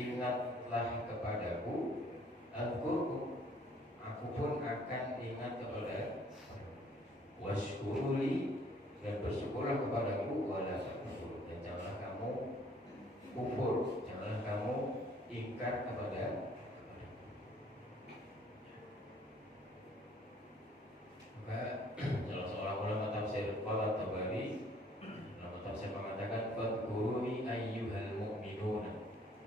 ingatlah kepadaku, azkurkum, aku pun akan ingat kepada, washkuruli, dan bersyukurlah kepadaku, wala takfur, dan janganlah kamu kufur, janganlah kamu ingkar kepada. Maka salah seorang ulama tafsir qala Tabari, ulama tafsir mengatakan fadhkuruni ayyuhal mu'minun,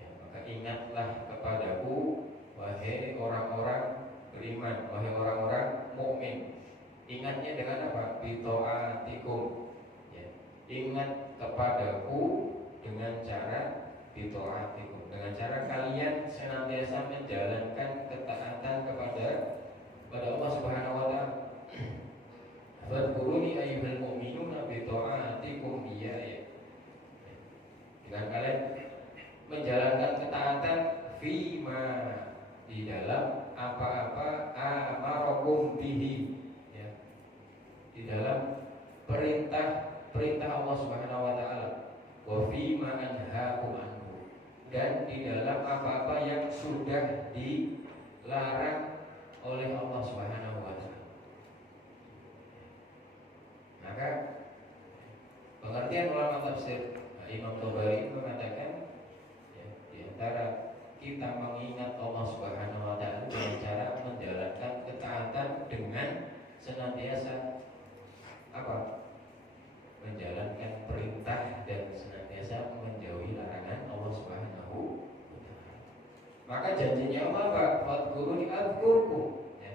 ya, maka ingatlah kepadaku wahai orang-orang beriman, wahai orang-orang mukmin. Ingatnya dengan apa? Bito'atikum, ya. Ingat kepadaku dengan cara bito'atikum, dengan cara kalian senantiasa menjalankan ketaatan kepada Allah Subhanahu wa taala. Fadhkuruni ayyuhal mu'minuna bito'atikum iyaya, dengan kalian menjalankan ketaatan fima, di dalam apa-apa amarakum bihi, ya, di dalam perintah Allah Subhanahu wa taala, wa fima anhaakum anhu, dan di dalam apa-apa yang sudah dilarang oleh Allah Subhanahu wa taala. Maka pengertian ulama tafsir Imam Tabari mengatakan, ya, di antara kita mengingat Allah Subhanahu wa taala dengan cara menjalankan ketaatan dengan senantiasa apa? Menjalankan perintah dan senantiasa menjauhi larangan Allah Subhanahu wa taala. Maka janjinya Allah apa? Fadhkuruni adzkurkum. Ya.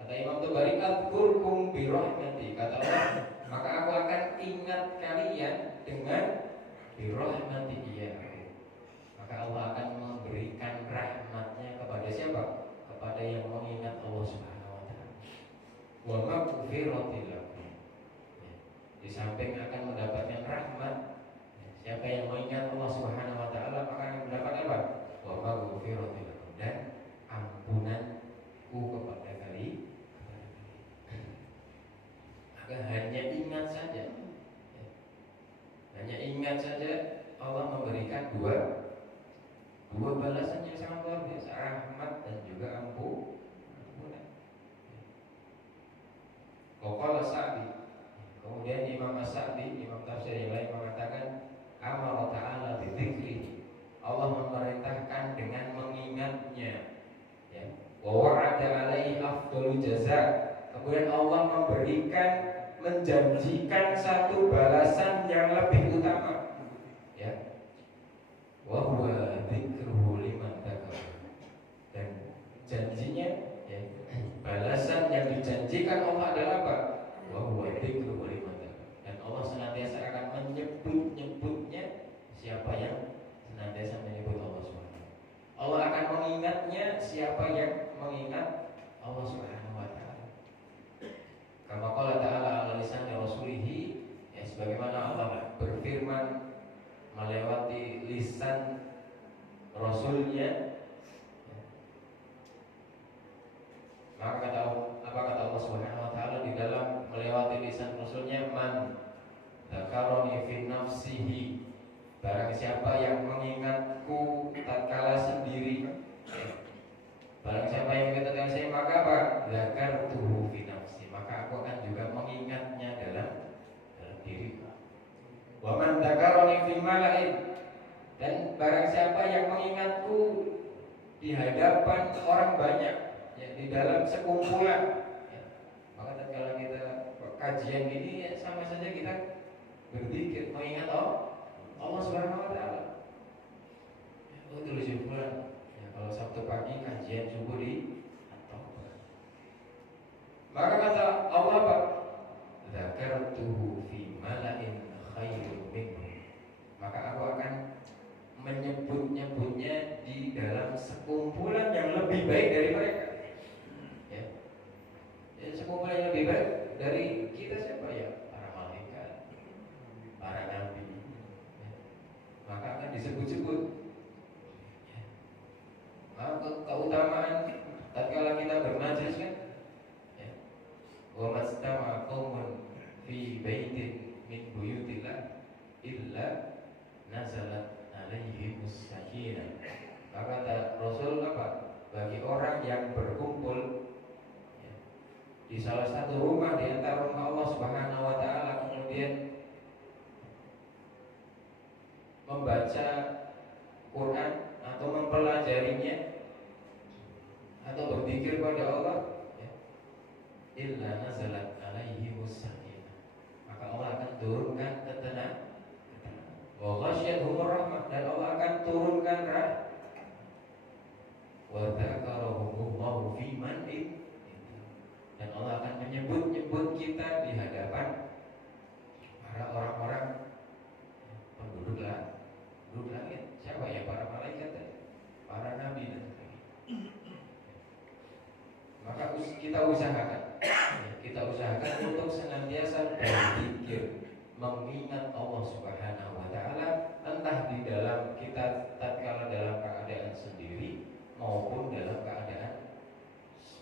Kata Imam Tabari, adzkurkum bi rahmati. Kata Allah, maka aku akan ingat kalian dengan bi rahmati iya. Maka Allah akan memberikan rahmatnya kepada siapa? Kepada yang mengingat Allah Subhanahu wa taala. Wa maghfiratil lakum. Di samping akan mendapatkan rahmat, siapa yang mengingat Allah Subhanahu wa taala maka akan mendapat apa? Wa maghfiratil lakum, dan ampunanku kepada kalian. Maka hanya ingat saja, hanya ingat saja Allah memberikan dua balasan yang sangat luar biasa, rahmat dan juga ampunan. Qala Sa'di, kemudian Imam As-Sa'di, Imam tafsir yang lain mengatakan amara ta'ala bi dzikri, Allah memerintahkan dengan mengingatnya, ya. Wa wa'ada alaihi afdhalu jaza, kemudian Allah memberikan, menjanjikan satu balasan yang lebih utama, ya. Wa huwa dzikruhu liman dzakar, dan janjinya, ya, balasan yang dijanjikan Allah adalah apa? Wa huwa dzikruhu liman dzakar, dan Allah senantiasa akan menyebut-nyebutnya siapa yang senantiasa menyebut Allah Subhanahu. Allah akan mengingatnya siapa yang mengingat Allah Subhanahu wa taala. Kama qala ta'ala ala lisan rasulihi, ya, sebagaimana Allah berfirman melewati lisan Rasulnya, ya. Maka apa kata Allah Subhanahu wa taala di dalam melewati lisan Rasulnya, man dzakaroni fi nafsihi, barang siapa yang mengingatku tatkala sendiri, ya. Barang siapa yang mengingat tatkala saya, maka apa? Dzakartuhu fi nafsi, maka aku akan juga mengingatnya dalam diriku. Wa man dzakaroni fi mala'in, dan barang siapa yang mengingatku di hadapan orang banyak, ya, di dalam sekumpulan, ya. Maka tatkala kita kajian ini, ya, sama saja kita berzikir mengingat Allah Subhanahu wa taala. Oh, itu lucu pula. Ya, kalau Sabtu pagi kajian subuh di At-Taubah. Maka kata Allah apa? Dzakartuhu fi mala'in khairum minhu, maka aku akan menyebut-nyebutnya di dalam sekumpulan yang lebih baik dari mereka, ya. Jadi sekumpulan yang lebih baik dari kita siapa, ya? Para malaikat, para nabi, ya. Maka akan disebut-sebut, ya. Maka keutamaan tatkala kita bermajlis, kan, ya. Wa mastama qaumun fi baitin min buyutillah illa nazalat alaihimus sakinah, maka bagi orang yang berkumpul ya, di salah satu rumah di antara rumah Allah Subhanahu wa taala, kemudian membaca Quran atau mempelajarinya atau berzikir pada Allah ya, illa nazalat alaihimus sakinah, maka Allah akan turunkan ketenangan, wa ghasyiyatuhumur rahmah, dan Allah akan turunkan rahmat, wa dzakarahumullahu fi man indah, dan Allah akan menyebut-nyebut kita di hadapan para orang-orang penduduk langit. Siapa ya? Para malaikat tadi, para nabi dan sebagainya. Maka kita usahakan untuk senantiasa berzikir, mengingat Allah Subhanahu wa taala, entah di dalam kita tatkala dalam keadaan sendiri maupun dalam keadaan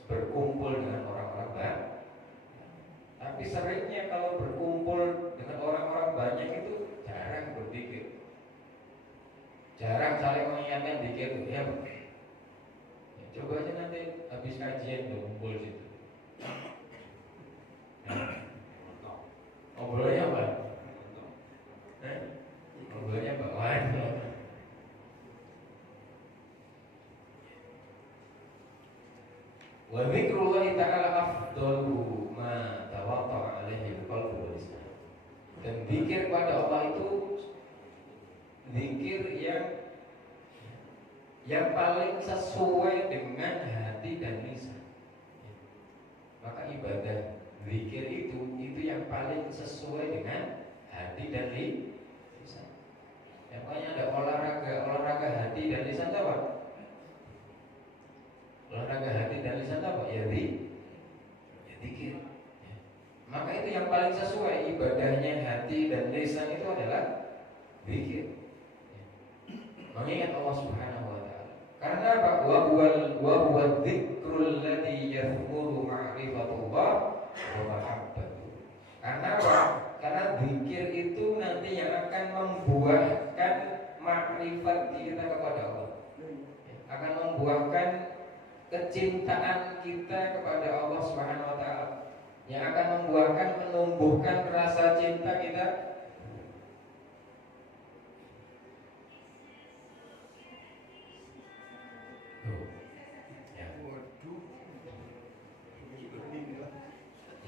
berkumpul dengan orang-orang banyak. Tapi seringnya kalau berkumpul dengan orang-orang banyak itu jarang berzikir, jarang saling mengingatkan zikir itu ya. Coba aja nanti habis kajian tuh kumpul situ. Ngobrolnya apa? Ngobrolnya bawaan. Wa dzikrullahi ta'ala afdalu ma tawatta'a alaihi al-qalbu wal lisan. Dan zikir pada Allah itu zikir yang paling sesuai dengan hati dan lisan. Maka ibadah zikir itu yang paling sesuai dengan hati dan lisan. Yang makanya ada olahraga hati dan lisan apa? Olahraga hati dan lisan apa? Ya zikir. Maka itu yang paling sesuai ibadahnya hati dan lisan itu adalah zikir. Mengingat Allah Subhanahu wa taala. Karena apa? Wa huwa dzikrul ladzi yadhkuru ma'rifatullah wa mahabbatuh. Karena apa? Karena zikir itu nanti yang akan membuahkan makrifat kita kepada Allah. Akan membuahkan kecintaan kita kepada Allah Subhanahu wa taala. Yang akan membuahkan, menumbuhkan rasa cinta kita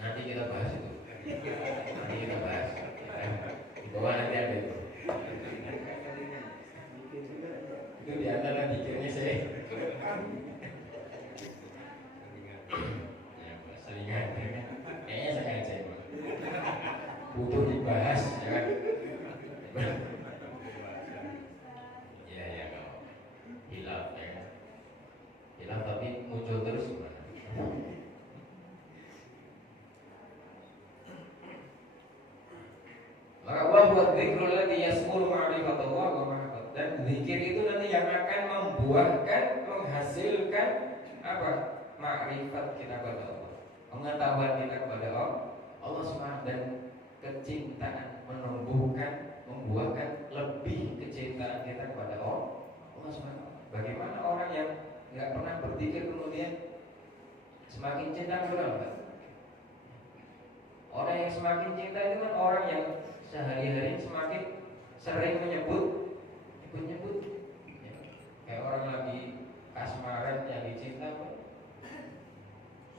nanti kita bahas itu. Di bawah nanti ada itu. Itu di antara pikirnya saya. Selingan. Kayaknya sengaja itu. Butuh dibahas, ya kan? Ya kalau hilaf ya kan. Hilaf tapi muncul terus gimana? Maka buat dzikrul ladzi yasmul ma'rifatullah wa mahabbat. Dan zikir itu nanti yang akan membuahkan, menghasilkan apa? Makrifat kita kepada Allah, pengetahuan kita kepada Allah Subhanahu, dan kecintaan, menumbuhkan, membuahkan lebih kecintaan kita kepada Allah Subhanahu. Bagaimana orang yang nggak pernah berzikir kemudian semakin cinta kepada Allah? Orang yang semakin cinta itu kan orang yang sehari-hari semakin sering menyebut ya. Kayak orang lagi kasmaran, yang dicinta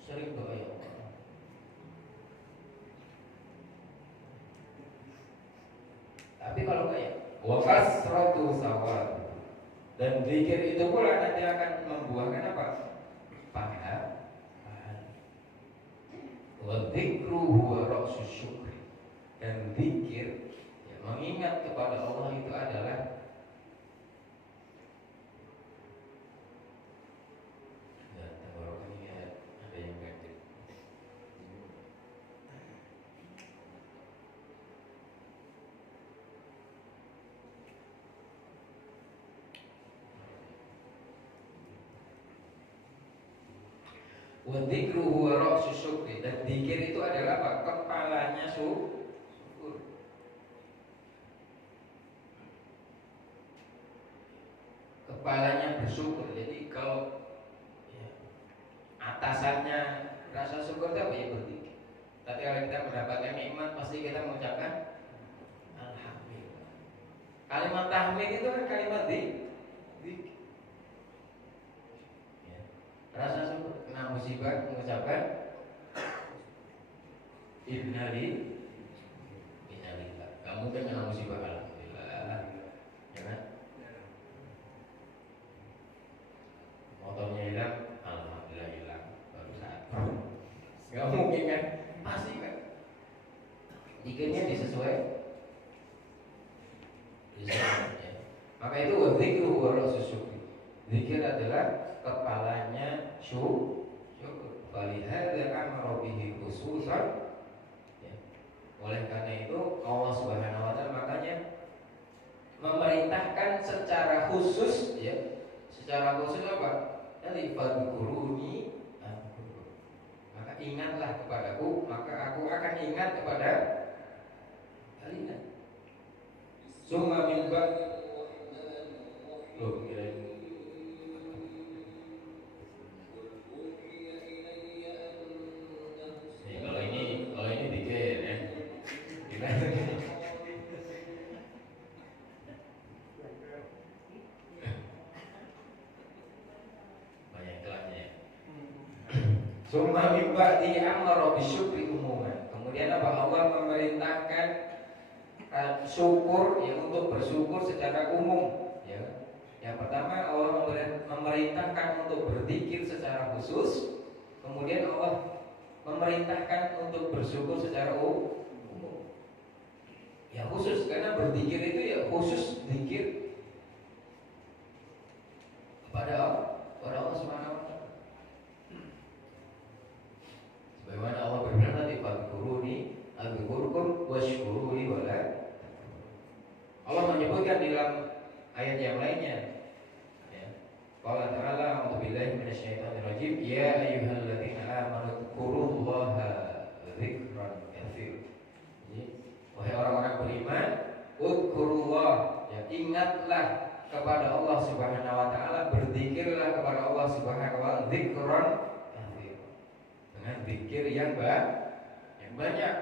sering doa ya Allah. Tapi kalau kayak wakasratu sawab, dan zikir itu pula nanti akan membuahkan apa? Pahala. Wa dzikru huwa ra'sus syukri. Dan zikir ya, mengingat kepada Allah itu adalah ada yang ganjil. Wa dzikru huwa ra'sus syukri. Dan zikir itu adalah apa? Kepalanya syukur. Kepalanya bersyukur. Jadi kalau atasannya rasa syukur itu apa ya? Berzikir. Tapi kalau kita mendapatkan nikmat pasti kita mengucapkan alhamdulillah. Kalimat tahmid itu kan kalimat zikir. Ya. Rasa syukur kena musibah mengucapkan innalillahi. Kamu kan kena musibah alhamdulillah. Ya kan? Motornya hilang, alhamdulillah hilang baru saat. Gak mungkin kan? Pasti kan? Zikirnya disesuaikan. Ya. Maka itu zikru huwa ra'sus syukri. Zikir adalah kepalanya syukur. Falihadza amara bihi khususan. Ya. Oleh karena itu Allah Subhanahu wa taala makanya memerintahkan secara khusus ya. Secara khusus apa? Jadi fadkuruni, maka ingatlah kepadaku, maka aku akan ingat kepada kalian. Summa min ba'd kalau ini dikit ya. Banyak kelasnya. Summa min ba'di amara bisyukri umuman. Kemudian apa? Allah memerintahkan syukur ya untuk bersyukur secara umum ya. Yang pertama Allah memerintahkan untuk berzikir secara khusus. Kemudian Allah memerintahkan untuk bersyukur secara umum. Ya khusus karena berzikir itu ya khusus zikir kepada Allah Subhanahu wa taala. Sebagaimana Allah berfirman tadi fadkuruni adzkurkum washkuruni wala. Allah menyebutkan di dalam ayat yang lainnya ya. Qala ta'ala a'udzubillahi minasyaitonir rajim ya ayyuhalladzina amanu dzkurullaha dzikran katsira. Wahai orang-orang beriman, udzkurullah ya ingatlah kepada Allah Subhanahu wa taala, berzikirlah kepada Allah Subhanahu wa taala dzikran katsira. Dengan zikir yang banyak.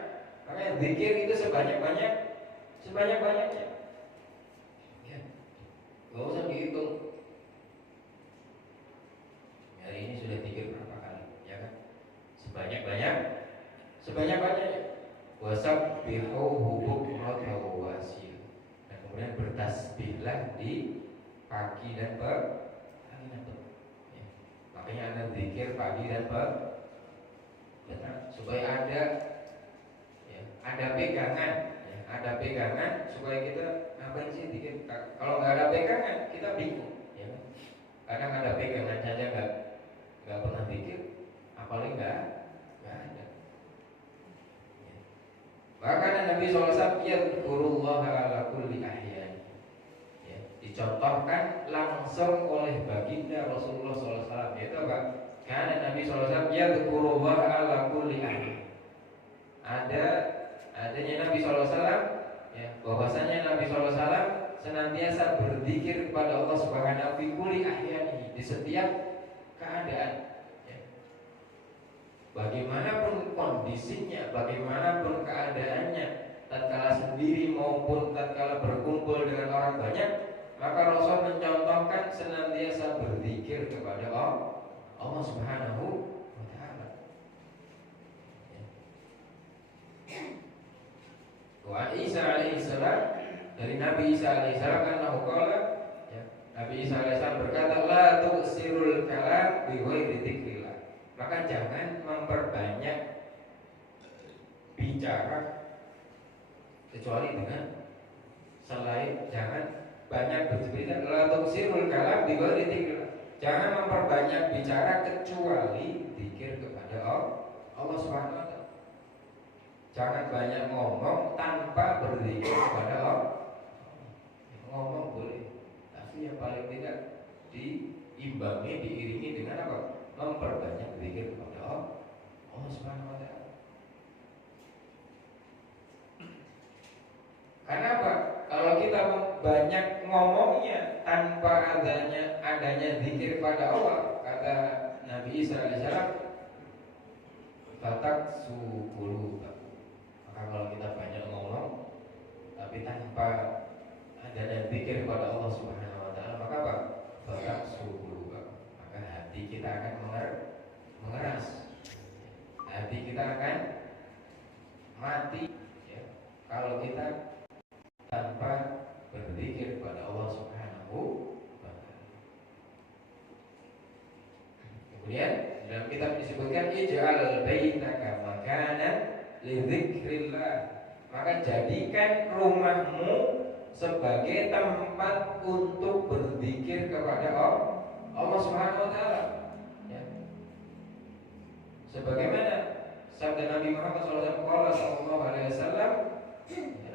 Karena zikir itu sebanyak-banyaknya. Gak usah dihitung. Hari ini sudah zikir berapa kali, ya kan? Sebanyak-banyaknya. Wasabbihuhu bukratan wa asila. Dan kemudian bertasbihlah di pagi dan petang. Ya. Makanya ada zikir pagi dan petang supaya ada pegangan. Ada pegangan supaya kita ngapain sih dikit. Kalau nggak ada pegangan kita bingung ya. Kadang ada pegangan saja nggak pernah pikir, apalagi nggak ada ya. Bahkan Nabi SAW yadhkurullah ala kulli ahyan ya. Dicontohkan langsung oleh baginda Rasulullah SAW yaitu apa? Karena Nabi SAW yadhkurullah ala kulli ahyan. Adanya Nabi SAW ya, bahwasanya Nabi SAW senantiasa berzikir kepada Allah Subhanahu wa taala di setiap keadaan ya. Bagaimanapun kondisinya, bagaimanapun keadaannya, tatkala sendiri maupun tatkala berkumpul dengan orang banyak, maka Rasul mencontohkan senantiasa berzikir kepada Allah Subhanahu wa taala. Wa Isa alaihissalam, dari Nabi Isa alaihissalam kan qala ya, Nabi Isa alaihissalam berkata la tu'sirul kalam bi ghairi dzikrillah. Maka jangan memperbanyak bicara kecuali dengan selain, jangan banyak berbicara. La tu'sirul kalam bi ghairi dzikrillah. Jangan memperbanyak bicara kecuali zikir kepada Allah Subhanahu wa taala. Jangan banyak ngomong tanpa berzikir kepada Allah. Ngomong boleh, tapi yang paling tidak diimbangi, diiringi dengan apa? Memperbanyak berzikir kepada Allah Subhanahu wa taala. Karena apa? Kalau kita banyak ngomongnya tanpa adanya zikir pada Allah, kata Nabi Isa alaihissalam, fatak sukulu. Maka kalau kita banyak ngomong tapi tanpa adanya zikir kepada Allah Subhanahu wa taala, maka apa? Fatak sukulu. Maka hati kita akan mengeras. Hati kita akan mati ya, kalau kita tanpa berzikir kepada Allah Subhanahu wa taala. Kemudian dalam kitab disebutkan ij'al baitaka makanan li dzikrillah. Maka jadikan rumahmu sebagai tempat untuk berzikir kepada Allah Subhanahu wa taala. Ya. Sebagaimana sabda Nabi Muhammad sallallahu alaihi wasallam,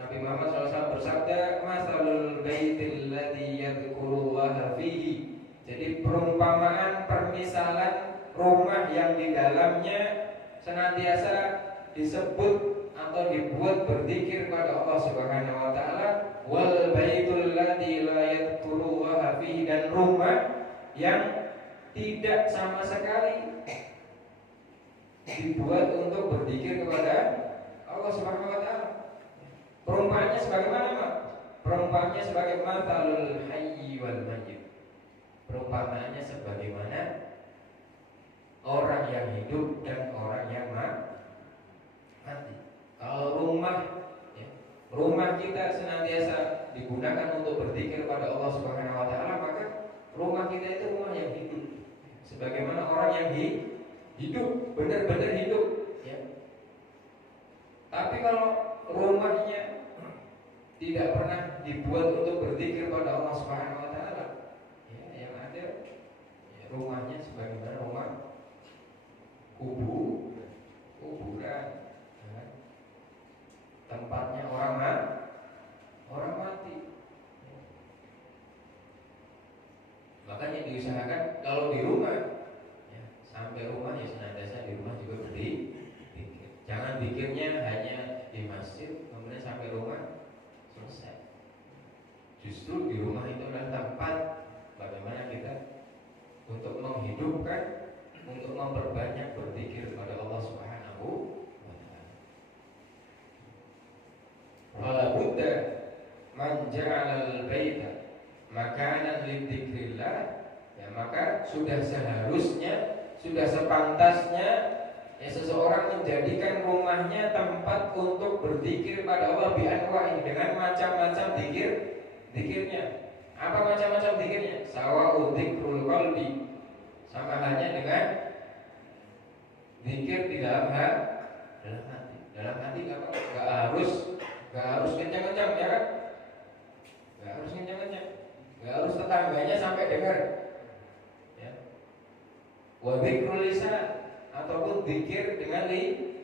Nabi Muhammad SAW bersabda, "Masalul baitil ladzi yadhkurullaha fihi." Jadi perumpamaan, permisalan rumah yang di dalamnya senantiasa disebut atau dibuat berzikir kepada Allah Subhanahu wa taala, wal baitul ladzi la yadhkurullaha fihi, dan rumah yang tidak sama sekali dibuat untuk berzikir kepada Allah Subhanahu wa taala. Perumpamannya sebagaimana, Pak? Perumpamannya sebagai matalul hayyi wal mayyit. Perumpamaannya sebagaimana orang yang hidup dan orang yang mati. Kalau rumah kita senantiasa digunakan untuk berzikir pada Allah Subhanahu wa taala, maka rumah kita itu rumah yang hidup. Sebagaimana orang yang hidup, benar-benar hidup, ya. Tapi kalau rumahnya tidak pernah dibuat untuk berzikir pada Allah Subhanahu wa taala, ya, yang ada ya, rumahnya sebagaimana rumah kuburan, ya. Tempatnya orang mati. Makanya diusahakan kalau di rumah, ya, sampai rumah ya senantiasa di rumah juga berzikir. Jangan zikirnya hanya di masjid kemudian sampai rumah selesai. Justru di rumah itu adalah tempat bagaimana kita untuk menghidupkan, untuk memperbanyak berzikir kepada Allah Subhanahu wa taala. Wala budda man ja'ala al-baita makanan lidzikrillah, ya, maka sudah seharusnya, sudah sepantasnya ya, seseorang menjadikan rumahnya tempat untuk berzikir pada Allah bi'anwa'i, dengan macam-macam zikirnya. Apa macam-macam zikirnya? Sawa'u dzikrul qalbi, sama halnya dengan zikir di dalam hati. Dalam hati apa? Gak harus kencang-kencang, ya kan? Gak harus kencang-kencang. Gak harus tetangganya sampai dengar. Ya. Wa dzikrul lisan, ataupun zikir dengan lisan.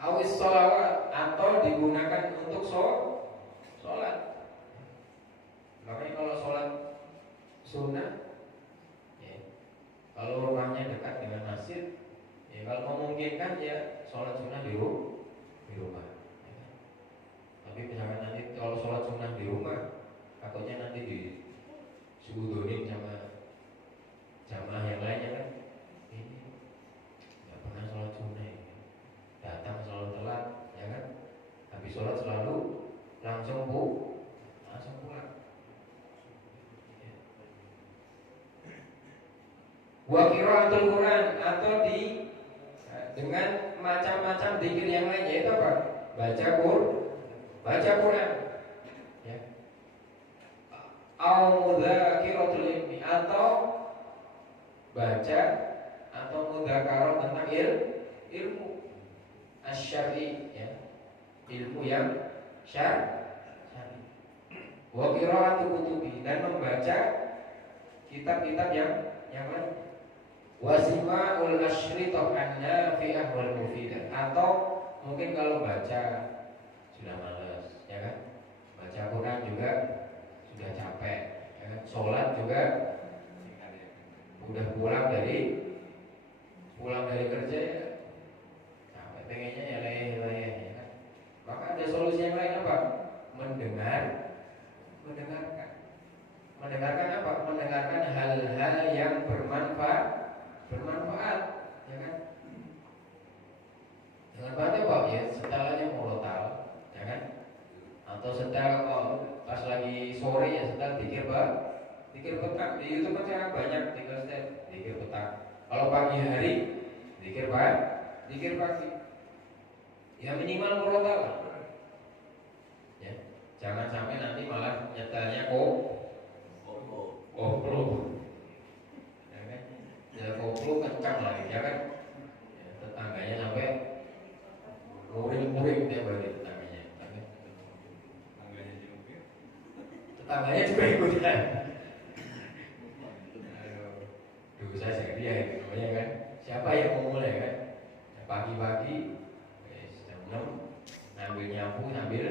Awis sholawat, atau digunakan untuk sholat. Makanya kalau sholat sunnah, ya, kalau rumahnya dekat dengan masjid, ya, kalau memungkinkan ya sholat sunnah di rumah. Ya. Tapi misalkan nanti kalau sholat sunnah di rumah, takutnya nanti disugudonin sama jamaah yang lainnya kan, ini nggak pernah sholat sunnah ya, datang selalu telat, ya kan, habis sholat selalu langsung pulang. Wa qiraatul Quran, atau dengan macam-macam zikir yang lain, yaitu apa? Baca Quran, ya. Au mudzakiratul ilmi, atau baca atau mudzakarah tentang ilmu asy-syar'i, ya, ilmu yang syar'i. Wa qiraatul kutubi, dan membaca kitab-kitab yang lain. Wasima'ul asyritah an-nafi'ah wal mufidah, atau mungkin kalau baca sudah malas, ya kan, baca Quran juga sudah capek, ya kan? Sholat juga udah pulang dari kerja, ya capek, pengennya ya leleh, ya kan. Maka ada solusi yang lain, apa? Mendengarkan apa? Mendengarkan hal-hal yang bermanfaat bermanfaat, ya kan? Dengan bahannya apa ya? Setelannya murotal, ya kan? Atau setel kalau pas lagi sore ya setel dikir petang. Di YouTube kan sekarang banyak tinggal setel dikir petang. Kalau pagi hari dikir pagi. Ya minimal murotal lah. Ya, jangan sampai nanti malah nyetelnya koplo. Ya kan? Ya koplo kencang lagi, ya kan? Ya, tetangganya sampai muring-muring tiap hari tetangganya. Tetangganya juga ikutan. Aduh, saya jadi ya itu namanya kan. Siapa yang mau mulai kan? Ya, pagi-pagi jam 6 ngambil nyapu sambil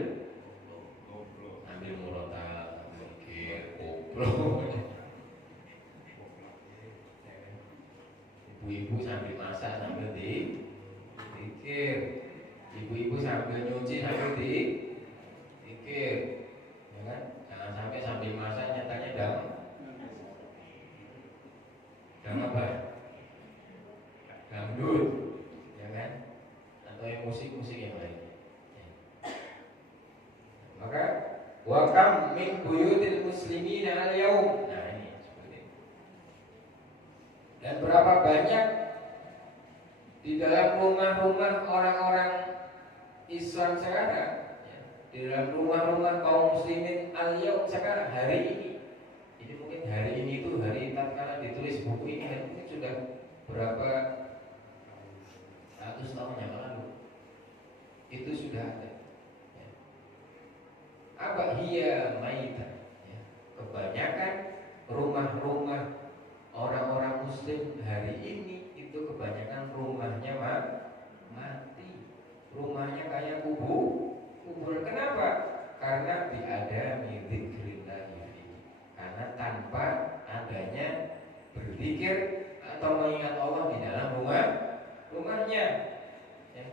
murotal, mikir, koplo. Ibu-ibu sambil masak sambil dikir. Ibu-ibu sambil nyuci sambil dikir. Ya kan? Jangan sampai sambil masak nyatanya apa? Dangdut, ya kan? Atau yang musik-musik yang lain. Ya. Maka wa kam min buyutil muslimina al-yaum. Nah ini seperti itu. Dan berapa banyak di dalam rumah-rumah orang-orang Islam sekarang, ya, di dalam rumah-rumah kaum muslimin al-yaum sekarang hari ini. Jadi mungkin hari ini itu hari tatkala ditulis buku ini dan mungkin sudah berapa ratus tahun yang lalu itu sudah ada. Ya. Apa hiya maita? Ya. Kebanyakan rumah-rumah orang-orang muslim hari ini itu kebanyakan rumahnya mati. Rumahnya kayak kubur. Kenapa? Karena tiada dzikrillah. Karena tanpa adanya berzikir atau mengingat Allah di dalam rumahnya. Ya.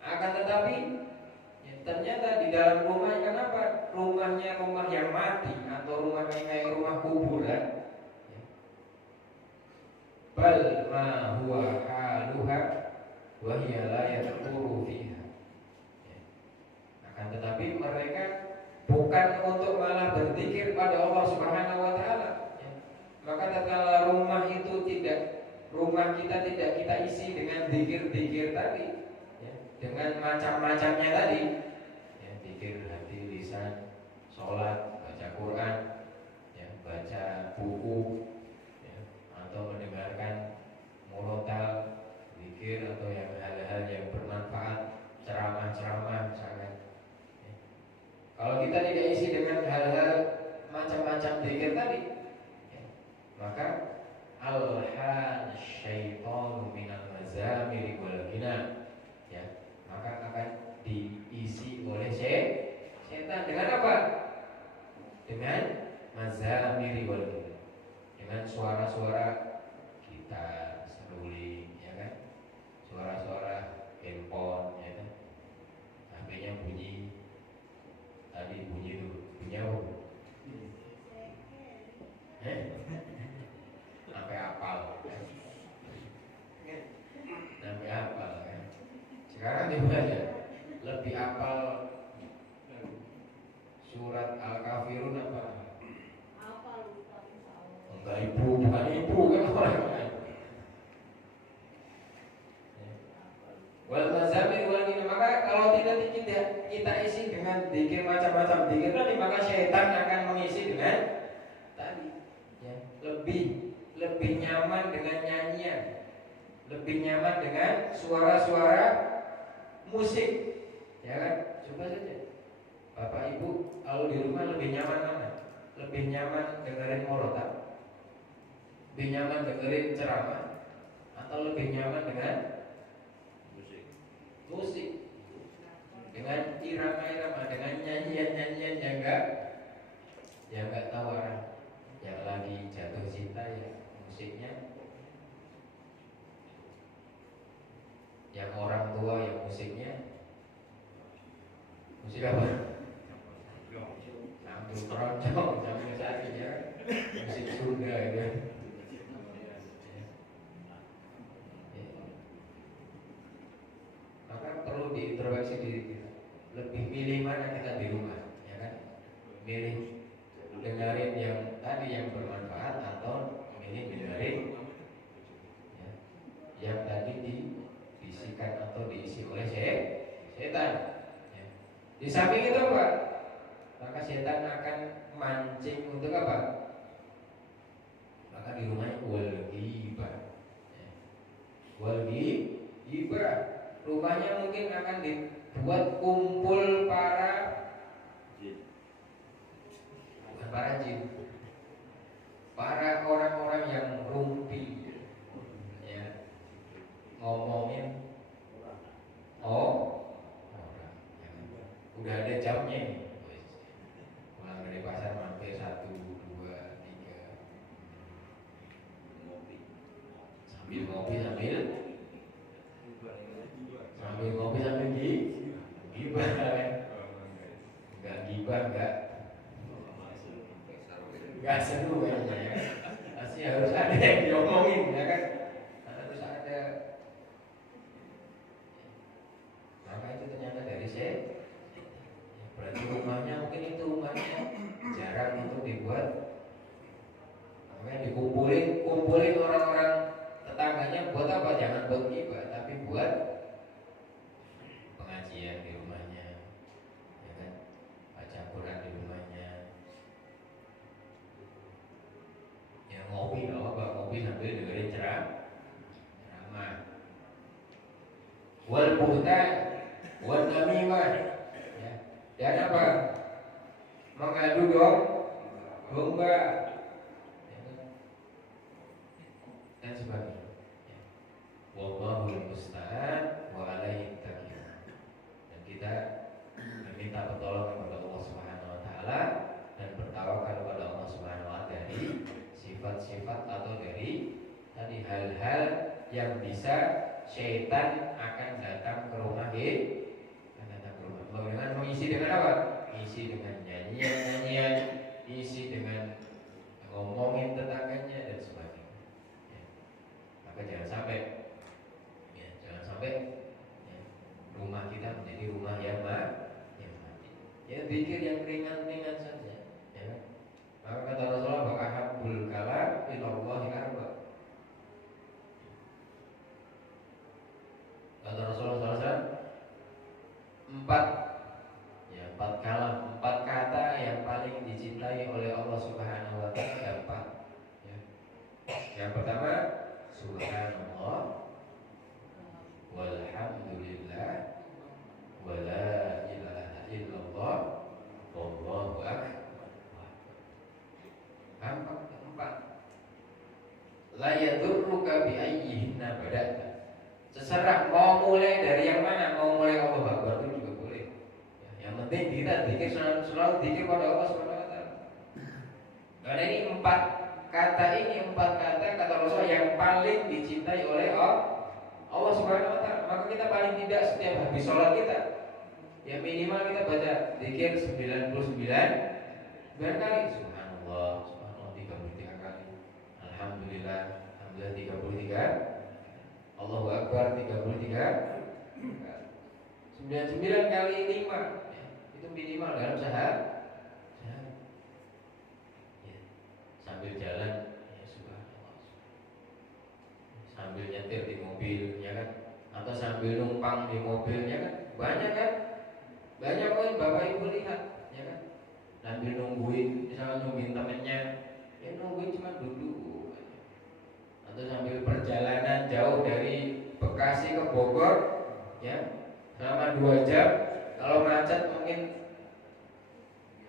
Akan tetapi ya, ternyata di dalam rumahnya kenapa? Rumahnya rumah yang mati atau rumahnya kayak rumah kuburan. Ya. Bal ma huwa haluha wa hiya la yadkhuru fiha. Ya. Akan tetapi mereka bukan untuk malah berzikir pada Allah Subhanahu wa taala. Ya. Maka tatkala rumah kita tidak kita isi dengan zikir-zikir tadi, ya, dengan macam-macamnya tadi, ya, zikir hati, lisan, sholat, baca Quran, ya, baca buku, ya, atau mendengarkan murotal, zikir atau yang hal-hal yang bermanfaat, ceramah-ceramah misalnya. Ya. Kalau kita tidak isi dengan hal-hal macam-macam zikir tadi, ya, maka alhan syaitanu minal mazamiri wal ghina, ya, maka akan diisi oleh setan dengan apa? Dengan mazamiri wal ghina, dengan suara-suara gitar, seruling, ya kan? Suara-suara handphone, ya kan? HP-nya bunyi. Tadi bunyi itu, bunyi apa? Sampai apal kan? Sampai apal kan? Sekarang coba aja lebih apal surat Al-Kafirun apa? Enggak ibu, bukan ibu kan orang. Wal mazamir wal ghina, maka kalau tidak kita isi dengan zikir macam-macam zikir tadi, maka syaitan akan mengisi dengan tadi, ya, lebih nyaman dengan nyanyian, lebih nyaman dengan suara-suara musik, ya kan? Coba saja Bapak Ibu kalau di rumah lebih nyaman mana? Lebih nyaman dengerin murotal, lebih nyaman dengerin ceramah, atau lebih nyaman dengan musik dengan irama-irama, dengan nyanyian-nyanyian yang enggak tahu arah, yang lagi jatuh cinta ya musiknya, yang orang tua yang musiknya musik apa? Sambil keroncong, sambil sakit ya, musik Sunda itu. milih mana kita di rumah, ya kan? Milih dengerin yang tadi yang bermanfaat atau milih dengerin ya, yang tadi dibisikan atau diisi oleh setan. Ya. Di samping itu Pak, maka setan akan mancing untuk apa? Maka di rumahnya wal ghibah. Ya. Wal ghibah. Rumahnya mungkin akan dibuat kumpul para bukan para jin, para orang-orang yang rumpi, ya, ngomongin orang, ya. Udah ada jamnya nih. Pulang dari pasar mampir 1, 2, 3, sambil ngopi sambil gibah kan? Enggak gibah enggak seru kayaknya ya. Pasti harus ada yang diomongin ya kan? Harus ada. Maka itu ternyata dari saya. Berarti rumahnya mungkin itu rumahnya jarang untuk dibuat. Makanya kumpulin orang-orang tetangganya buat apa? Jangan buat gibah, tapi buat pengajian di rumahnya, ya kan? Baca Quran di rumahnya. Ya ngopi nggak apa, ngopi sambil dengerin ceramah. Wal buhtan, wal namimah, ya. Dan apa? Mengadu domba, ya kan? Dan sebagainya. Ya. Wallahul musta'an wa alaihi taqiyah. Dan kita meminta pertolongan kepada Allah Subhanahu wa taala dan bertawakal kepada Allah Subhanahu wa taala dari sifat-sifat atau dari tadi hal-hal yang bisa syaitan akan datang ke rumah dengan mengisi dengan apa? Isi dengan nyanyian-nyanyian, isi dengan ngomongin tetangganya dan sebagainya. Ya. Maka jangan sampai ya, rumah kita menjadi rumah yang mati. Ya pikir yang ringan-ringan saja. Ya. Maka kata Rasulullah ba'ahabul kalam ilallahi arba. Kata Rasulullah SAW 4 kalam, 4 kata yang paling dicintai oleh Allah Subhanahu wa taala ada 4. Ya. Yang pertama subhanallah walhamdulillah wala ilaha illallah wallahu akbar. 4. La yadurruka bi ayyihinna bada'ta. Terserah mau mulai dari yang mana, mau mulai Allah Akbar itu juga boleh. Ya, yang penting kita zikir selalu zikir pada Allah Subhanahu wa taala. Karena ini 4 kata kata Rasul yang paling dicintai oleh Allah Subhanahu wa taala. Maka kita paling tidak setiap habis sholat kita ya minimal kita baca zikir 99 kali. Subhanallah 33 kali. Alhamdulillah 33. Allahu Akbar 33. 99 kali 5 ya, itu minimal dalam sehari. Ya. Sambil jalan ya subhanallah. Sambil nyetir di mobil ya kan, atau sambil numpang di mobil ya kan. Banyak kan? Banyak kan Bapak Ibu lihat ya kan. Sambil nungguin, misalnya nungguin temennya, ya nungguin cuma duduk. Atau sambil perjalanan jauh dari Bekasi ke Bogor ya selama 2 jam, kalau macet mungkin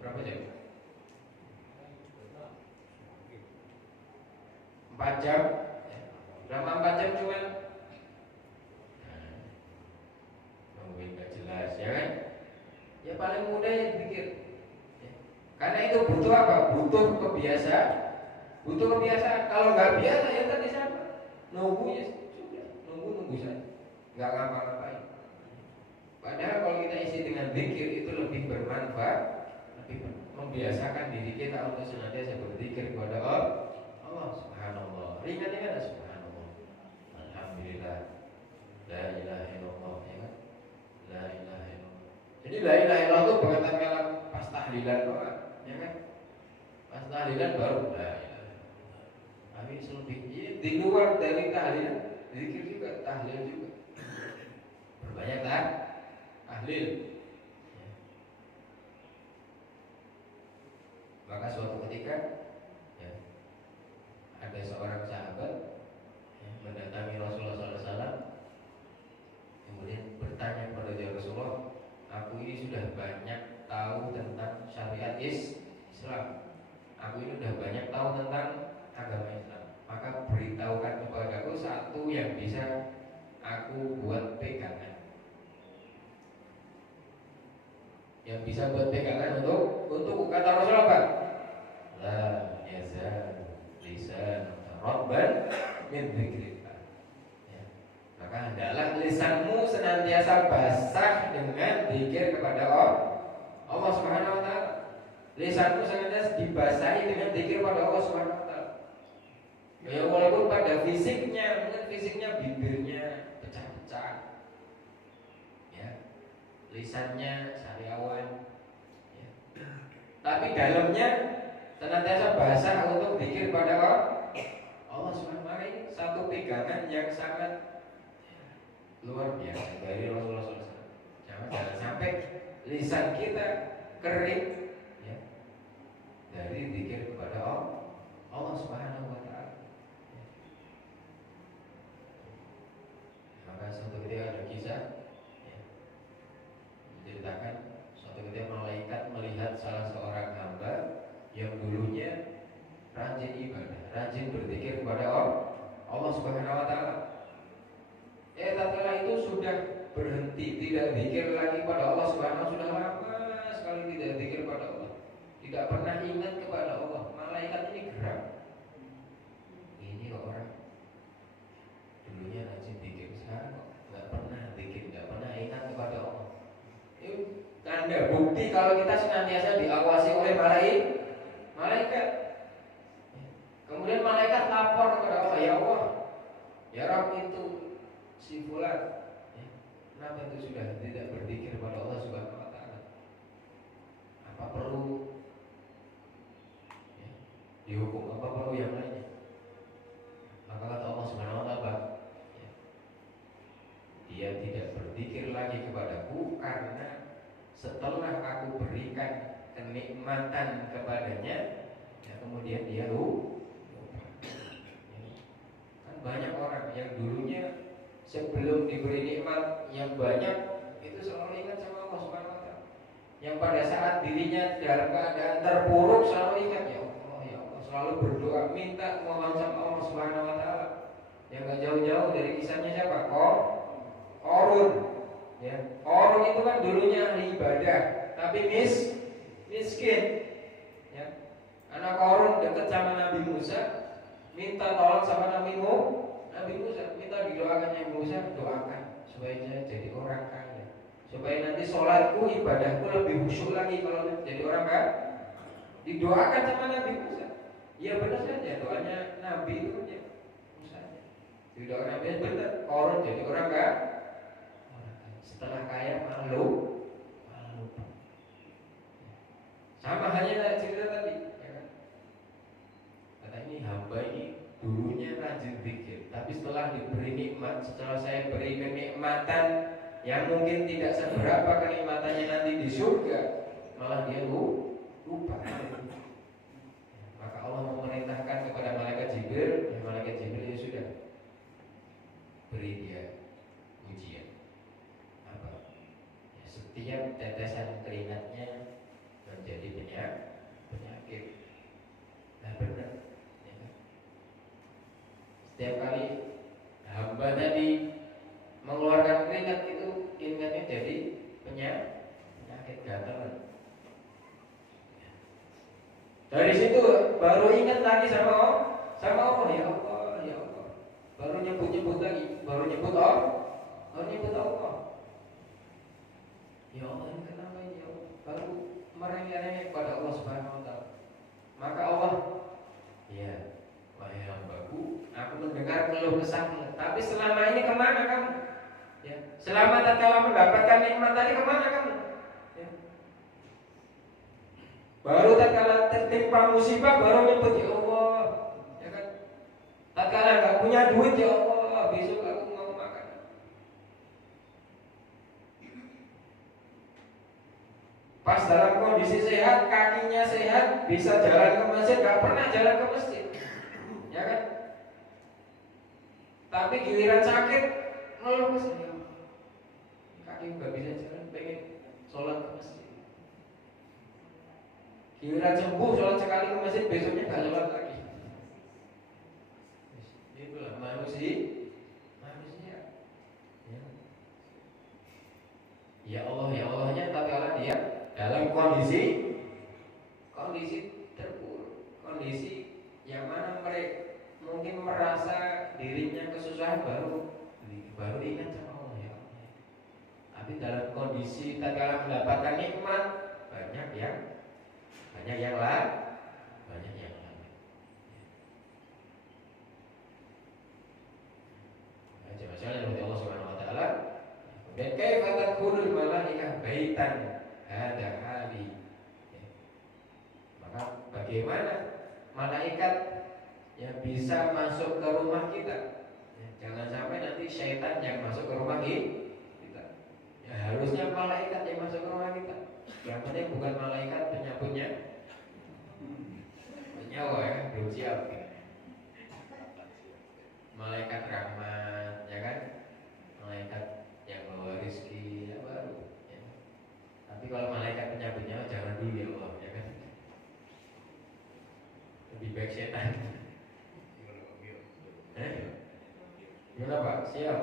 berapa jam? 4 jam ya. Selama 4 jam cuman nungguin gak jelas ya kan. Ya paling mudah ya dipikir ya. Karena itu butuh apa? Butuh kebiasaan. Kalau nggak biasa ya tadi sama nunggu ya sudah nunggu saja, nggak ngapa-ngapain. Padahal kalau kita isi dengan zikir itu lebih bermanfaat, lebih membiasakan diri kita untuk senantiasa berzikir kepada Allah Subhanallah. Ringan-ringan subhanallah. Alhamdulillah. La ilaha illallah ya kan? La ilaha illallah. Jadi la ilaha illallah itu bukan katakanlah pas tahlilan doang, ya kan? Pas tahlilan baru la ilaha. Tapi selebihnya di luar dari tahlilan, zikir juga, tahlil juga. Berbanyak tahlil. Ya. Maka suatu ketika ya, ada seorang sahabat yang mendatangi Rasulullah SAW, kemudian bertanya kepada Rasulullah, aku ini sudah banyak tahu tentang syariat Islam. Aku ini sudah banyak tahu tentang agama Islam. Maka beritahukan kepadaku satu yang bisa aku buat pegangan. Yang bisa buat pegangan untuk kata Rasulullah apa? La yazal lisan rabban min dzikrillah. Ya. Maka hendaklah lisanmu senantiasa basah dengan zikir kepada Allah Subhanahu wa taala. Lisanmu senantiasa dibasahi dengan zikir kepada Allah Subhanahu wa taala. Ya walaupun pada fisiknya, mungkin fisiknya bibirnya pecah-pecah. Ya. Lisannya sariawan. Ya. Tapi dalamnya senantiasa basah untuk zikir kepada Allah Subhanahu wa taala. Ini satu pegangan yang sangat luar biasa dari Rasulullah SAW. Jangan sampai lisan kita kering ya, dari zikir kepada Allah Subhanahu wa taala. Ya. Maka suatu ketika ada kisah ya, menceritakan suatu ketika malaikat melihat salah seorang hamba yang dulunya rajin ibadah, rajin berzikir kepada Allah Subhanahu wa taala. Tatkala itu sudah berhenti, tidak zikir lagi pada Allah Subhanahu wa taala, sudah lama sekali tidak zikir pada Allah, tidak pernah ingat kepada Allah. Malaikat ini geram. Ini kok orang dulunya rajin zikir, sekarang kok nggak pernah zikir, nggak pernah ingat kepada Allah. Itu tanda bukti kalau kita senantiasa diawasi oleh malaikat. Kemudian malaikat lapor kepada Allah, ya Allah, ya Rabb, itu si fulan ya, kenapa itu sudah tidak berzikir kepada Allah Subhanahu wa taala? Apa perlu ya, dihukum? Apa perlu yang lainnya? Maka kata Allah Subhanahu wa taala, ya, dia tidak berzikir lagi kepadaku karena setelah aku berikan kenikmatan kepadanya ya, kemudian dia lupa. Kan banyak orang yang dulunya sebelum diberi nikmat yang banyak itu selalu ingat sama Allah Subhanahu wa taala. Yang pada saat dirinya dalam keadaan terpuruk selalu ingat, ya Allah, selalu berdoa minta mohon sama Allah Subhanahu wa taala. Yang gak jauh-jauh dari kisahnya siapa? Qarun. Ya, Qarun itu kan dulunya ahli ibadah, tapi miskin. Ya. Anak Qarun dekat sama Nabi Musa, minta tolong sama Nabi Musa, minta didoakan Nabi Musa, doakan supaya saya jadi orang kaya, supaya nanti sholatku, ibadahku lebih khusyuk lagi kalau jadi orang kaya. Didoakan sama Nabi Musa. Ya benar saja doanya Nabi itu ya, Musa. Didoakan Nabi benar, Qarun jadi orang kaya. Setelah kaya malu. Sama halnya cerita tadi, ya kan? Kata ini hamba ini dulunya rajin zikir, tapi setelah diberi nikmat, setelah saya beri kenikmatan yang mungkin tidak seberapa kenikmatannya nanti di surga, malah dia lupa. Maka Allah memerintahkan kepada malaikat Jibril, ya malaikat Jibril ya sudah beri dia ujian. Apa? Ya, setiap tetesan keringatnya menjadi penyakit. Nah benar. Setiap kali hamba tadi mengeluarkan keringat itu keringatnya jadi penyakit gatal. Dari situ baru ingat lagi sama Allah, ya Allah, ya Allah. Baru nyebut lagi, baru nyebut Allah. Ya Allah, ini kenapa ini ya Allah? Baru merengek-rengek pada Allah Subhanahu wa taala. Maka Allah, ya wahai hambaku, aku mendengar keluh kesahmu, tapi selama ini kemana kamu? Ya, selama tatkala mendapatkan nikmat tadi kemana kamu? Baru tatkala tertimpa musibah baru nyebut ya Allah, ya kan? Tatkala nggak punya duit ya Allah, besok aku mau makan. Pas dalam kondisi sehat, kakinya sehat, bisa jalan ke masjid, nggak pernah jalan ke masjid, ya kan? Tapi giliran sakit, ngeluh ke saya, kaki nggak bisa jalan, pengen sholat ke masjid. Giliran sembuh, sholat sekali ke masjid, besoknya nggak sholat lagi. Itulah manusia. Ya Allahnya tatkala dia dalam kondisi terpuruk, kondisi yang mana mereka mungkin merasa dirinya kesusahan baru ingat sama Allah ya. Tapi dalam kondisi tatkala mendapatkan nikmat banyak yang lain. Masalah dari Allah Subhanahu wa taala. Dan kaifa tadkhulul malaikah baitan hada hali. Maka bagaimana malaikat yang bisa masuk ke rumah kita? Jangan sampai nanti syaitan yang masuk ke rumah kita. Ya, harusnya malaikat yang masuk ke rumah kita. Yang penting bukan malaikat penyabutnya nyawa ya, belum siap. Malaikat rahmat, ya kan? Malaikat yang bawa rezeki, ya baru. Ya. Tapi kalau malaikat penyabut nyawa jangan dulu ya Allah, ya kan? Lebih baik setan. Gimana Pak? Siap?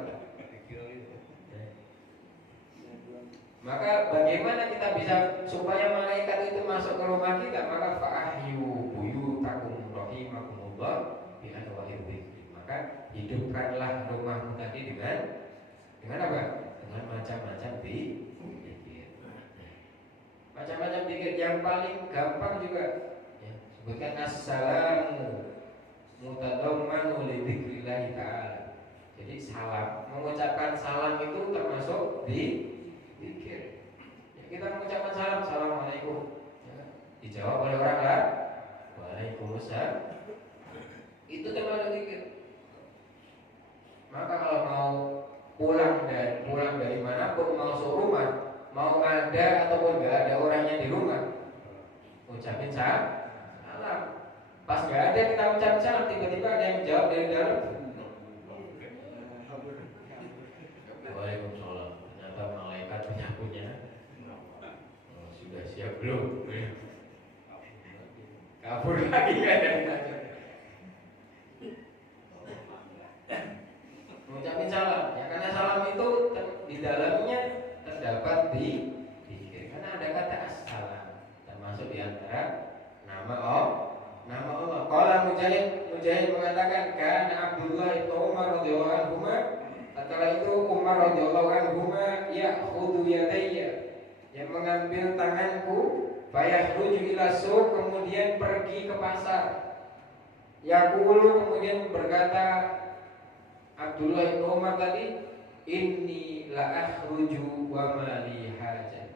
Maka bagaimana kita bisa supaya malaikat itu masuk ke rumah kita? Maka fa'ahyu buyutakum rahimakumullah bi anwa'il dzikri. Maka hidupkanlah rumahmu tadi dengan apa? Dengan macam-macam zikir. Macam-macam zikir yang paling gampang juga ya, sebutkan assalamu mutadammanu li dzikrillah ta'ala. Jadi salam, mengucapkan salam itu termasuk zikir. Ya, kita mengucapkan salam, assalamualaikum. Ya, dijawab oleh orang lain, waalaikumsalam. Itu termasuk zikir. Maka kalau mau pulang dari manapun, mau serumah, mau ada ataupun nggak ada orangnya di rumah, ucapin salam. Pas nggak ada kita ucapin salam, tiba-tiba ada yang jawab dari dalam, waalaikumsalam. Ternyata malaikat penyabutnya sudah siap belum? Kabur lagi kan? Mengucapkan salam, ya karena salam itu di dalamnya terdapat zikir. Karena ada kata assalam, termasuk di antara nama Allah. Qala Mujahid mengatakan kana Abdullah ibn Umar radhiyallahu anhu. Tatkala itu Umar radhiyallahu anhu ya'khudhu yadayya, yang mengambil tanganku, fayakhruju ila suq, kemudian pergi ke pasar. Yaqulu, kemudian berkata Abdullah bin Umar tadi, inni la akhruju wa ma li hajat.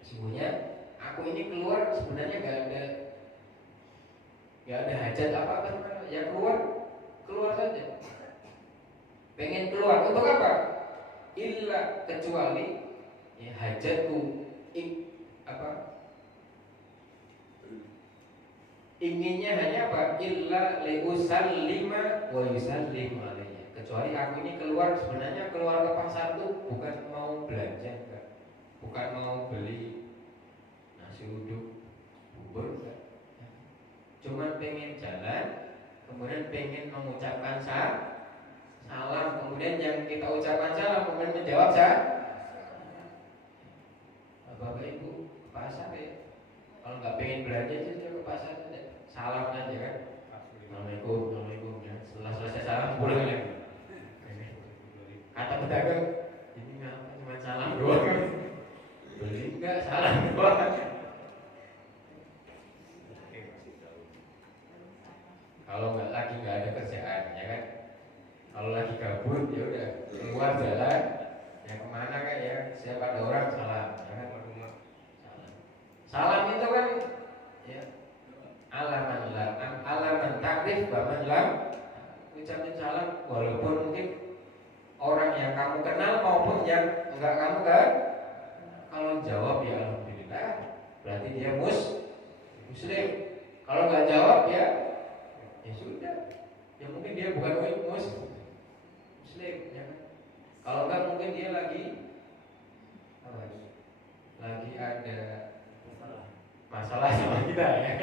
Sesungguhnya aku ini keluar sebenarnya enggak ada hajat apa-apa, ya keluar saja. Pengen keluar untuk apa? Illa, kecuali ya, hajatku inginnya hanya apa? Illa liusallima wa yusallim alayya. Kecuali aku ini keluar, sebenarnya keluar ke pasar tuh bukan mau belanja, enggak. Bukan mau beli nasi uduk, bubur, enggak. Cuma pengen jalan, kemudian pengen mengucapkan salam, kemudian yang kita ucapkan salam kemudian menjawab Bapak Ibu ke pasar ya. Kalau nggak pengen belanja aja ke pasar aja. Salam aja kan. Assalamualaikum ya. Setelah selesai salam pulang ya. Kata pedagang, ini ngapa cuma salam doang? Beli enggak, salam doang. Kalau nggak ada kerjaan ya kan. Kalau lagi gabut ya udah keluar jalan. Ya kemana kan ya? Siapa ada orang salam, ya kan? Salam itu kan ucapin salam walaupun mungkin orang yang kamu kenal maupun yang enggak kamu kan. Kalau jawab ya alhamdulillah, berarti dia muslim. Kalau enggak jawab ya sudah. Ya mungkin dia bukan muslim ya. Kalau enggak mungkin dia lagi ada masalah sama kita ya.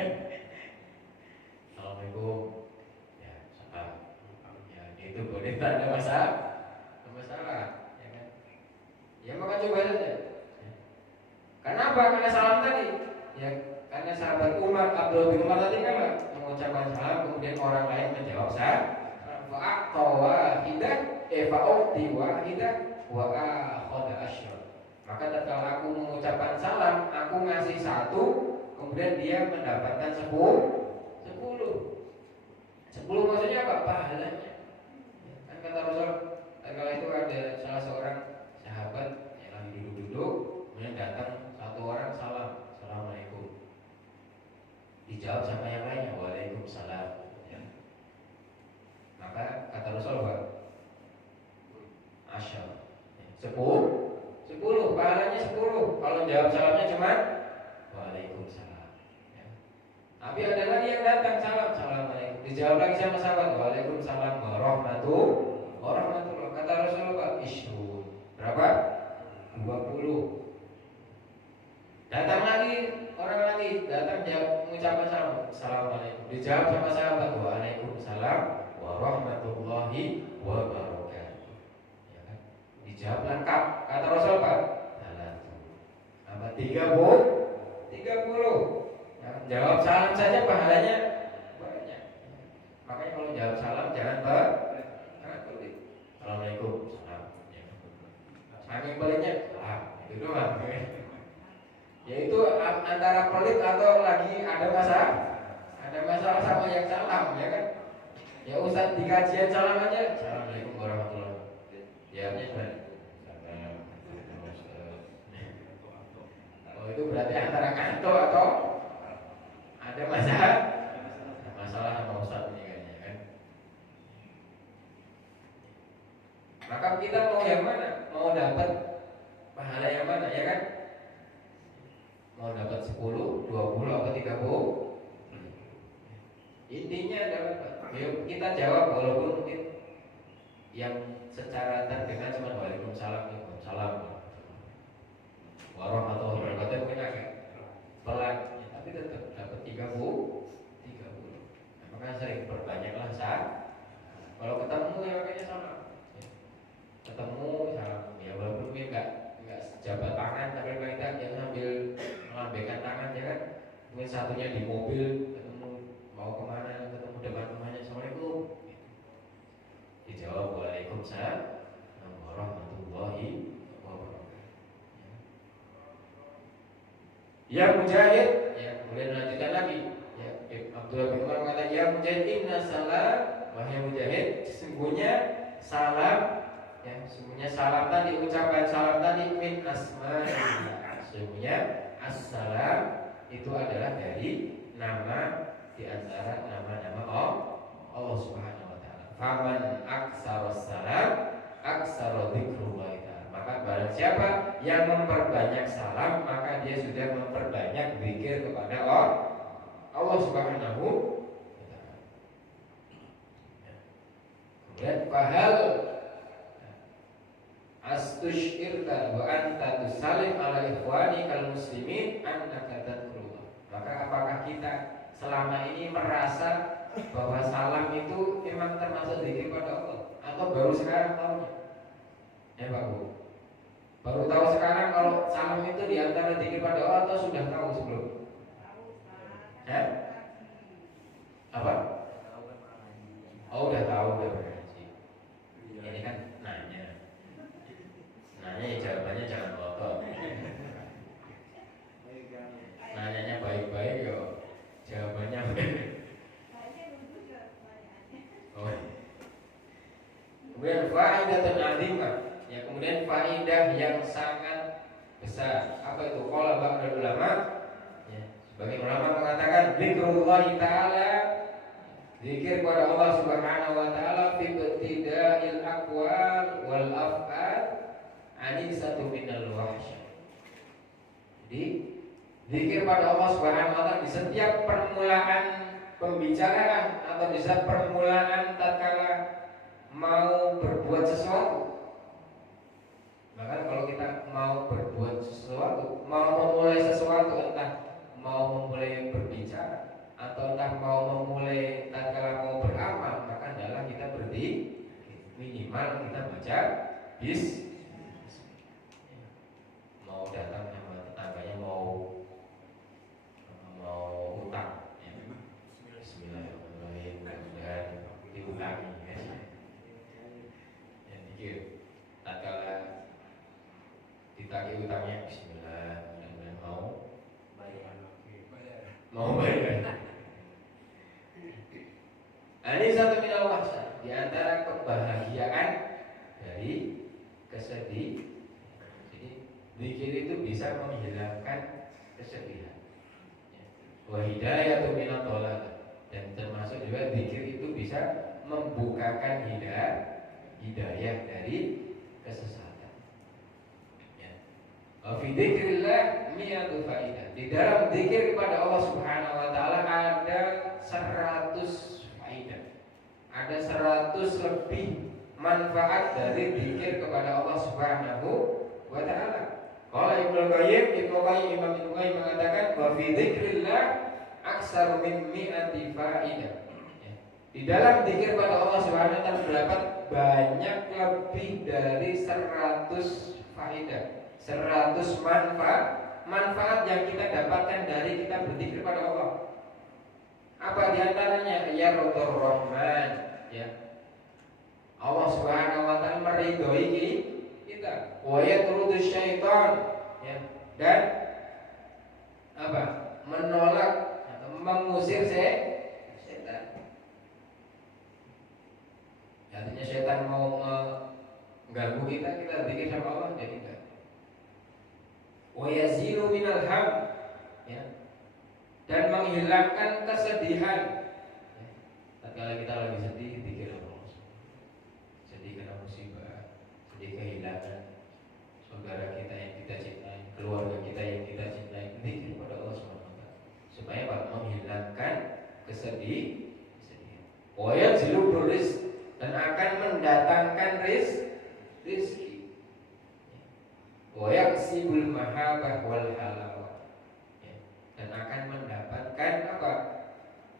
Assalamualaikum. Ya, salam. Ya, itu boleh tak ada masalah, ya kan? Ya maka coba saja. Ya. Kenapa? Karena salam tadi. Ya, karena sahabat Umar, Abdullah bin Umar tadi kan mengucapkan salam, kemudian orang lain menjawab salam. Fa'aqta wahidah, fa'uqti wahidah, wa akhadha asyra. Maka tatkala aku mengucapkan salam, aku ngasih satu, kemudian dia mendapatkan 10 maksudnya apa? Pahalanya. Kan kata Rasul, tatkala itu ada salah seorang sahabat yang lagi duduk-duduk, kemudian datang satu orang salam, assalamualaikum. Dijawab sama yang lainnya, waalaikumsalam. Ya. Maka kata Rasul apa? Asyar. 10, pahalanya 10. Kalau jawab salamnya cuma waalaikumsalam. Ya. Tapi ada lagi yang datang salam, assalamualaikum. Dijawab lagi sama sahabat, waalaikumsalam warahmatullahi. Kata Rasulullah, isyur. Berapa? 20. Datang lagi orang lagi datang mengucapkan salam, assalamualaikum. Dijawab sama sahabat, waalaikumsalam warahmatullahi wabarakatuh. Ya kan? Dijawab lengkap. Kata Rasul apa? 30. Jawab salam saja pahalanya banyak. Makanya kalau jawab salam jangan pelit. Assalamualaikum. Salam. Ya. Saking pelitnya salam. Itu doang. Yaitu antara pelit atau lagi ada masalah sama yang salam, ya kan? Ya Ustaz di kajian salam aja. Assalamualaikum warahmatullahi wabarakatuh. Jawabnya salam. Oh itu berarti antara kantor atau ada masalah sama Ustaz ini kayaknya kan. Maka kita mau yang mana? Mau dapat pahala yang mana, ya kan? Mau dapat 10, 20 atau 30? Intinya adalah kita jawab walaupun mungkin yang secara terdengar cuma waalaikumsalam, warahmatullahi wabarakatuh mungkin agak pelan, tapi tetap dapat 30. Nah, maka sering berbanyaklah saat kalau ketemu ya makanya sama. Ketemu salam, ya walaupun mungkin enggak jabat tangan, tapi kita yang sambil melambaikan tangan, ya kan? Mungkin satunya di mobil, ketemu mau kemana, ketemu depan rumahnya, assalamualaikum. Dijawab waalaikumsalam warahmatullahi wabarakatuh. Ya Mujahid, ya kemudian lanjutkan lagi. Ya Abdullah bin Umar mengatakan, ya Mujahid inna salam, wahai Mujahid, sesungguhnya salam. Ya, sesungguhnya salam tadi, ucapan salam tadi min asma'illah. Sesungguhnya assalam itu adalah dari nama di antara nama-nama Allah Subhanahu wa taala. Faman aksaros salam aksaro dzikrullah ta'ala. Maka barang siapa yang memperbanyak salam, maka dia sudah memperbanyak zikir kepada Allah Subhanahu wa taala. Kemudian fahal astushirta wa anta tusallim ala ikhwani kal muslimin annaka tadkurullah. Maka apakah kita selama ini merasa bahwa salam itu memang termasuk zikir pada Allah atau baru sekarang tahunya? Ya Pak Bu, baru tahu sekarang kalau salam itu diantara zikir pada Allah atau sudah tahu sebelum? Ya? Apa? Oh udah tahu, udah berhaji. Ini kan nanya ya jawabannya jangan kotor. Nanyanya baik-baik yo, jawabannya oh. Kemudian faidatun azimah, ya kemudian faidah yang sangat besar. Apa itu? Qala ba'dul ulama, ya, sebagai ulama mengatakan zikrullah ta'ala Zikir kepada Allah Subhanahu wa taala fi ibtida'il aqwal wal af'al anisatu minal wahsy. Jadi zikir pada Allah Subhanahu wa taala di setiap permulaan pembicaraan atau di setiap permulaan tatkala mau berbuat sesuatu. Bahkan kalau kita mau berbuat sesuatu, mau memulai sesuatu, entah mau memulai berbicara atau entah mau memulai tatkala mau beramal, maka adalah kita berdiri minimal kita baca bis. Mau datang sama tetangganya mau utang, ya. Bismillahirrahmanirrahim, dan diulangi, ya. Yang dikir tatkala ditagih utangnya Bismillah, dan mau bayar. Ini satu minal wahsy, di antara kebahagiaan dari kesedih. Jadi zikir itu bisa menghilangkan kesedihan. Wa hidayatu minat dhalal, dan termasuk juga zikir itu bisa membukakan hidayah dari kesesatan. Wa fi dzikrillah mi'atu faidah. Di dalam zikir kepada Allah Subhanahu wa taala ada 100 faidah. Ada 100 lebih manfaat dari zikir kepada Allah Subhanahu wa taala. Qala Ibnu Qayyim mengatakan wa fi dzikrillah aksar min mi'ati faidah. Di dalam zikir pada Allah Subhanahu wa taala terdapat banyak lebih dari 100 faidah, 100 manfaat yang kita dapatkan dari kita berzikir pada Allah. Apa diantaranya? Ya Rotor Rahman, ya. Allah Subhanahu wa taala meridhoi kita. Wa yatrudus syaitan, ya. Dan apa? Menolak atau mengusir setan. Artinya setan mau mengganggu kita zikir sama Allah, jadi enggak. Wa yazilu minal ham, ya. Dan menghilangkan kesedihan. Tatkala kita lagi sedih, zikir Allah. Sedih karena musibah, sedih kehilangan saudara kita yang kita cintai, keluarga kita yang kita cintai, zikir pada Allah SWT supaya menghilangkan kesedihan. Wa yazilu rizq, dan akan mendatangkan rizki. Wa yaksibul mahabbah wal halawah, dan akan mendapatkan apa?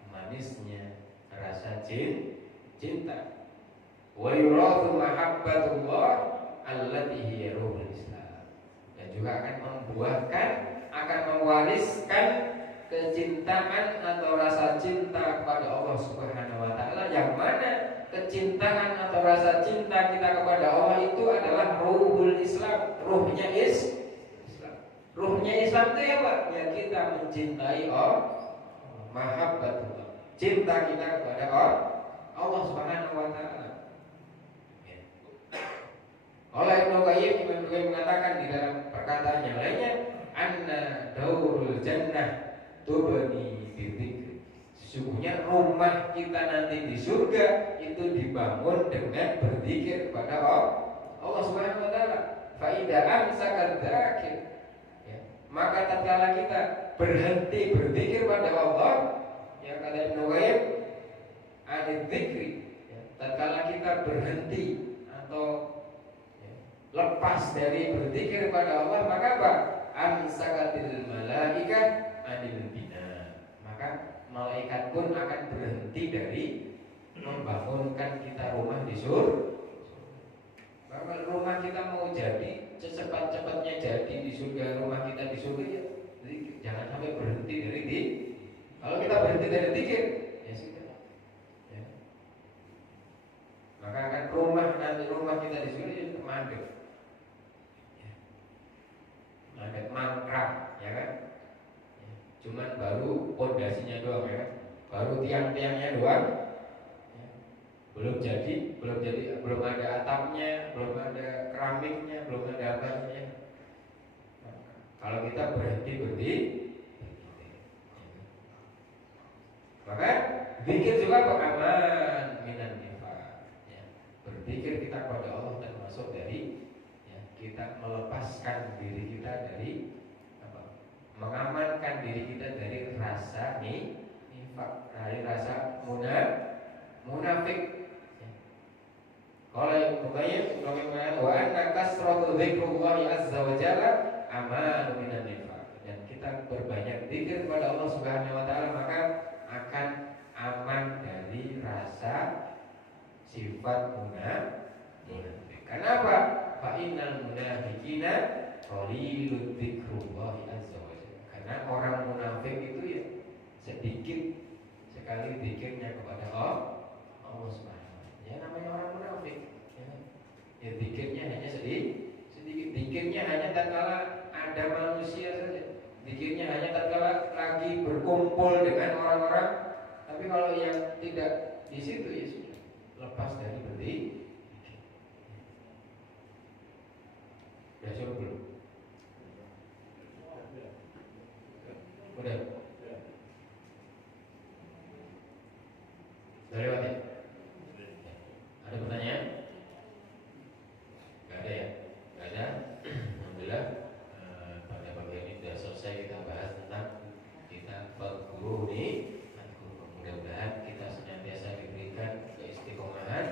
Manisnya rasa cinta. Wa yurathu mahabbatullah allati hiya ruhul Islam, dan juga akan membuahkan, akan mewariskan kecintaan atau rasa cinta kepada Allah Subhanahu wa taala, yang mana kecintaan atau rasa cinta kita kepada Allah itu adalah ruhul Islam, ruhnya Islam. Ruhnya Islam itu apa? Ya kita mencintai Allah, mahabbatullah, cinta kita kepada Allah Subhanahu wa taala. Oleh Ibnu Qayyim mengatakan di dalam perkataannya lainnya, anna daurul jannah tubni bidzikr. Sesungguhnya rumah kita nanti di surga itu dibangun dengan berzikir kepada Allah Subhanahu wa taala. Fa idza amsaka dzakir, maka tatkala kita berhenti berzikir pada Allah, yang kata Ibnu Qayyim, anil dzikri, tatkala kita berhenti atau lepas dari berzikir pada Allah, maka apa? Amsakatil malaikah anil bina, maka malaikat pun akan berhenti dari membangunkan kita rumah di surga. Bahwa rumah kita mau jadi secepat-cepatnya jadi di surga, rumah kita di surga, ya. Jadi jangan sampai berhenti dari zikir. Kalau kita berhenti dari zikir, ya sudah. Ya. Maka akan nanti rumah kita di surga itu mandek. Ya. Mandek mangkrak, ya kan? Ya. Cuman baru pondasinya doang, ya kan? Baru tiang-tiangnya doang. Belum ada atapnya, belum ada keramiknya, belum ada apanya. Kalau kita berhenti maka Zikir juga aman minan nifaq. Ya. Berzikir kita kepada Allah termasuk dari ya, kita melepaskan diri kita dari apa? Mengamankan diri kita dari rasa nifaq, dari rasa munafik. Kalau yang Muqayyim mengatakan wa anna kasratu dzikrullahi azza wa jalla aman minan nifaq. Dan kita berbanyak zikir kepada Allah Subhanahu wa taala maka akan aman dari rasa sifat munafik. Kenapa? Fa innal munafiqina qalilud dzikrullahi azza wa jalla. Karena orang munafik itu ya sedikit sekali zikirnya kepada Allah Subhanahu wa taala. Ya namanya orang munafik. Ya zikirnya hanya sedikit. Zikirnya hanya tatkala ada manusia saja. Zikirnya hanya tatkala lagi berkumpul dengan orang-orang. Tapi kalau yang tidak di situ ya sudah lepas dari berzikir. Sudah suruh belum? Udah. Sudah lewat ya? Ada pertanyaan? Gak ada ya? Gak ada. Alhamdulillah pada pagi ini sudah selesai kita bahas tentang kita berguru nih. Mudah-mudahan kita senantiasa diberikan keistiqomahan,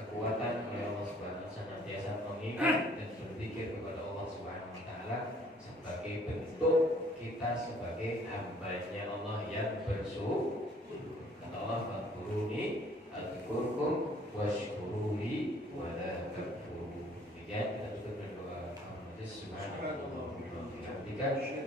kekuatan oleh Allah Subhanahu wa taala, senantiasa mengingat dan berzikir kepada Allah Subhanahu wa taala sebagai bentuk kita sebagai hamba-Nya Allah yang bersyukur. Kata Allah, "Fadhkuruni adzkurkum washkuruli wa la takfurun." Demikian kita tutup dengan doa. Subhanallah wa bihamdihi